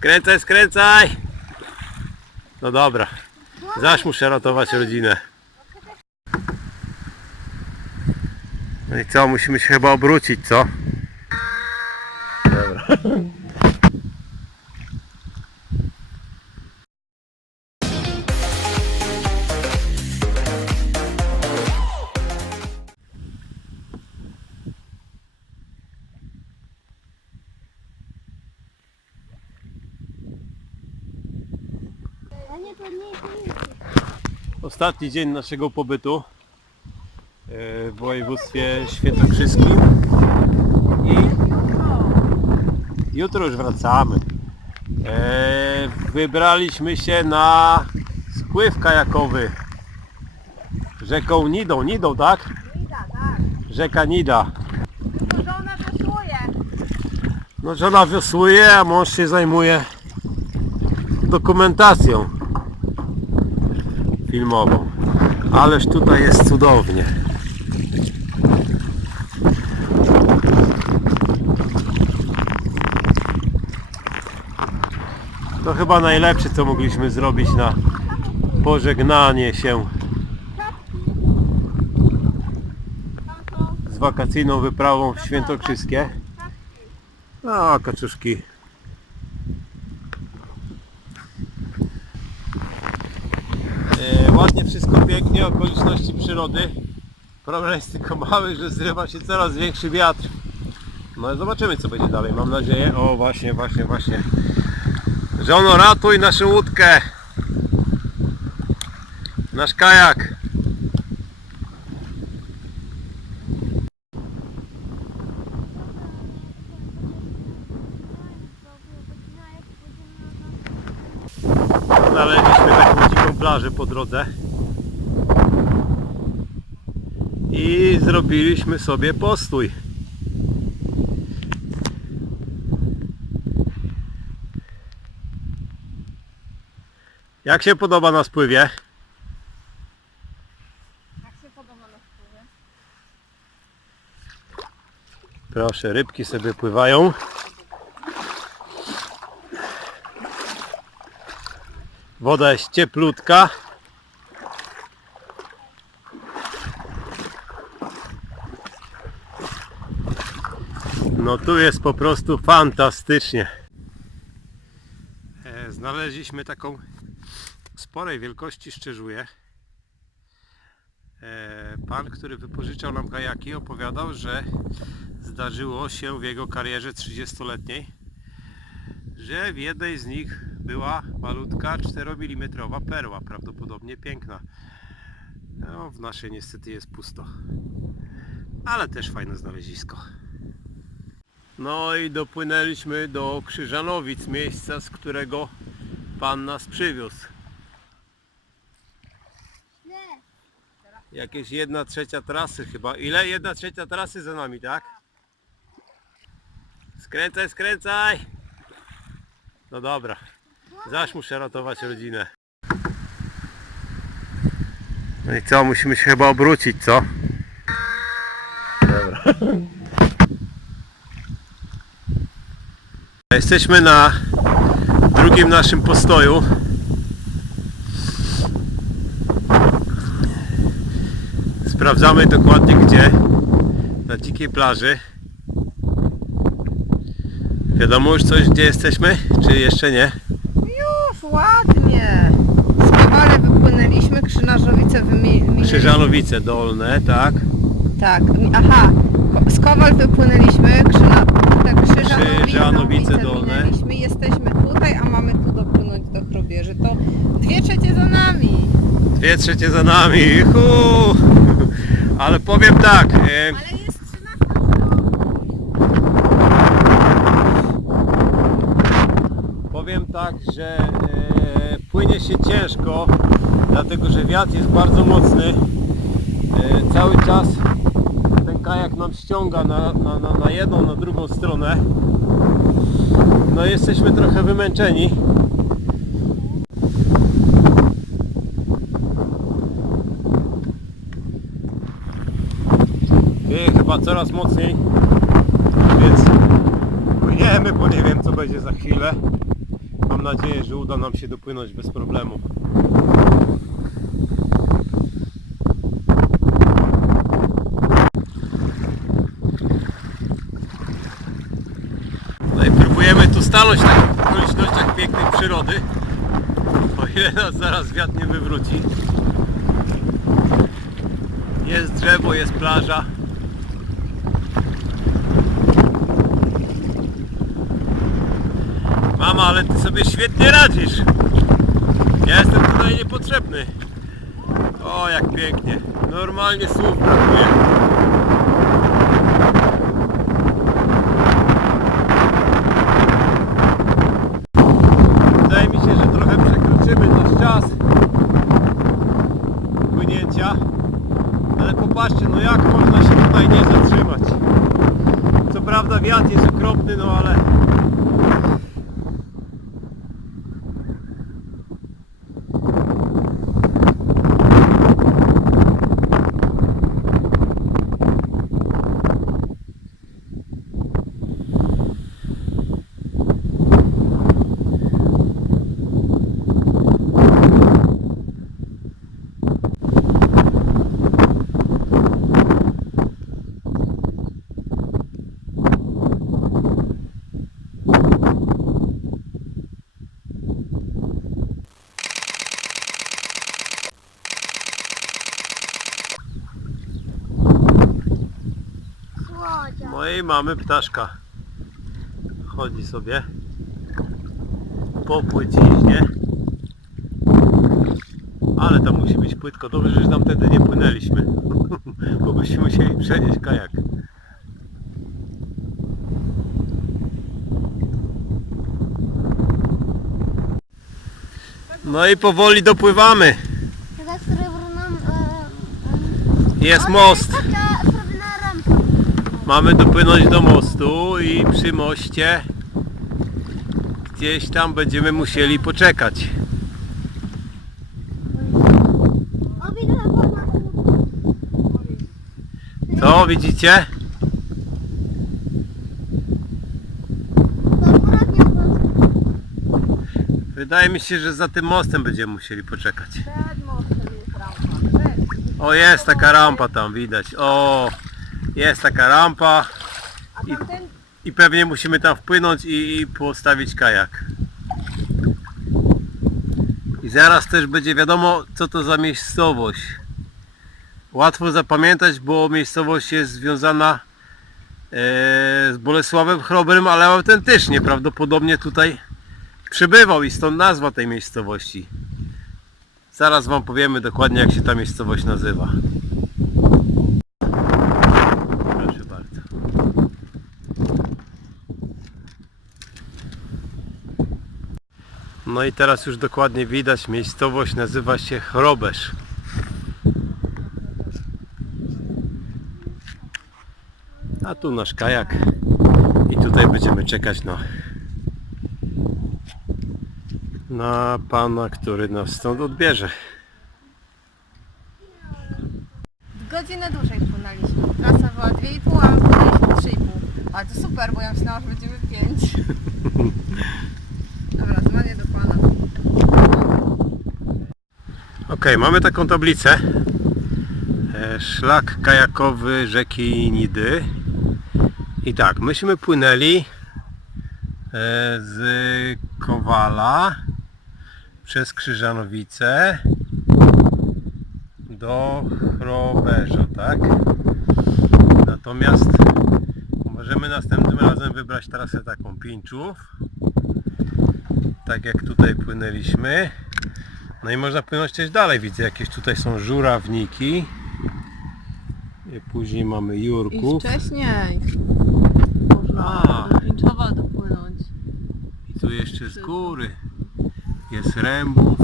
Skręcaj, skręcaj! No dobra. Zaś muszę ratować rodzinę. No i co, musimy się chyba obrócić, co? Dobra. Ostatni dzień naszego pobytu e, w województwie świętokrzyskim i jutro już wracamy. E, Wybraliśmy się na spływ kajakowy rzeką Nidą. Nidą, tak? Nida, tak. Rzeka Nida. To żona wiosłuje. No żona wiosłuje, a mąż się zajmuje dokumentacją filmową. Ależ tutaj jest cudownie. To chyba najlepsze co mogliśmy zrobić na pożegnanie się z wakacyjną wyprawą w Świętokrzyskie. A, kaczuszki. Ładnie wszystko pięknie, okoliczności przyrody. Problem jest tylko mały, że zrywa się coraz większy wiatr. No i zobaczymy co będzie dalej, mam nadzieję. O właśnie, właśnie, właśnie. Żono ratuj naszą łódkę. Nasz kajak. Znaleźliśmy taką plażę po drodze. I zrobiliśmy sobie postój. Jak się podoba na spływie? Jak się podoba na wpływie? Proszę, rybki sobie pływają. Woda jest cieplutka. No tu jest po prostu fantastycznie. E, Znaleźliśmy taką sporej wielkości szczerzuję. E, Pan, który wypożyczał nam kajaki opowiadał, że zdarzyło się w jego karierze 30-letniej, że w jednej z nich była malutka 4 mm perła, prawdopodobnie piękna. No, w naszej niestety jest pusto. Ale też fajne znalezisko. No i dopłynęliśmy do Krzyżanowic, miejsca, z którego Pan nas przywiózł. Jakieś jedna trzecia trasy chyba. Ile? Jedna trzecia trasy za nami, tak? Skręcaj, skręcaj! No dobra. Zaś muszę ratować rodzinę. No i co? Musimy się chyba obrócić, co? Dobra. Jesteśmy na drugim naszym postoju. Sprawdzamy dokładnie gdzie. Na dzikiej plaży. Wiadomo już coś gdzie jesteśmy? Czy jeszcze nie? Już ładnie. Z Kowale wypłynęliśmy, Krzyżanowice wymieniliśmy. Krzyżanowice dolne, tak? Tak, aha. Z Kowal wypłynęliśmy, Krzyna... tak, Krzyżanowice, Krzyżanowice dolne. Jesteśmy tutaj, a mamy tu dopłynąć do Chrobieży. To dwie trzecie za nami. Dwie trzecie za nami. Hu! Ale powiem tak. E, Ale jest 13 powiem tak, że e, płynie się ciężko, dlatego że wiatr jest bardzo mocny. E, cały czas ten kajak nam ściąga na, na, na, na jedną, na drugą stronę. No jesteśmy trochę wymęczeni. Wieje chyba coraz mocniej, więc płyniemy, bo nie wiem co będzie za chwilę. mam nadzieję, że uda nam się dopłynąć bez problemu. No i próbujemy tu stanąć tak w okolicznościach pięknej przyrody. O ile nas zaraz wiatr nie wywróci. Jest drzewo, jest plaża. Mama, ale ty sobie świetnie radzisz. Ja jestem tutaj niepotrzebny. O, jak pięknie. Normalnie słów brakuje. 15, no jak można się tutaj nie zatrzymać? Co prawda wiatr jest okropny, no ale mamy ptaszka. Chodzi sobie po płyciźnie. Ale tam musi być płytko. Dobrze, że tam wtedy nie płynęliśmy. Bo byśmy musieli przenieść kajak. No i powoli dopływamy. Teraz nam... Jest most. Mamy dopłynąć do mostu i przy moście gdzieś tam będziemy musieli poczekać. Co widzicie? Wydaje mi się, że za tym mostem będziemy musieli poczekać. O, jest taka rampa tam widać. O, jest taka rampa tamten i pewnie musimy tam wpłynąć i, i postawić kajak. I zaraz też będzie wiadomo, co to za miejscowość. Łatwo zapamiętać, bo miejscowość jest związana e, z Bolesławem Chrobrym, ale autentycznie prawdopodobnie tutaj przybywał i stąd nazwa tej miejscowości. Zaraz Wam powiemy dokładnie jak się ta miejscowość nazywa. Proszę bardzo. No i teraz już dokładnie widać, miejscowość nazywa się Chrobesz. A tu nasz kajak i tutaj będziemy czekać na na pana, który nas stąd odbierze. godzinę dłużej płynęliśmy. Trasa była 2,5, a my płynęliśmy 3,5. Ale to super, bo ja myślałam, że będziemy 5. Dobra, dzwonię do pana. Ok, mamy taką tablicę. E, Szlak kajakowy rzeki Nidy. I tak, myśmy płynęli e, z Kowala przez Krzyżanowice do Chroberza, tak? Natomiast możemy następnym razem wybrać trasę taką Pińczów. Tak jak tutaj płynęliśmy. No i można płynąć też dalej. Widzę jakieś tutaj są żurawniki. I później mamy I Jurków. wcześniej. A. Można do Pińczowa dopłynąć. I tu jeszcze z góry jest Rębów.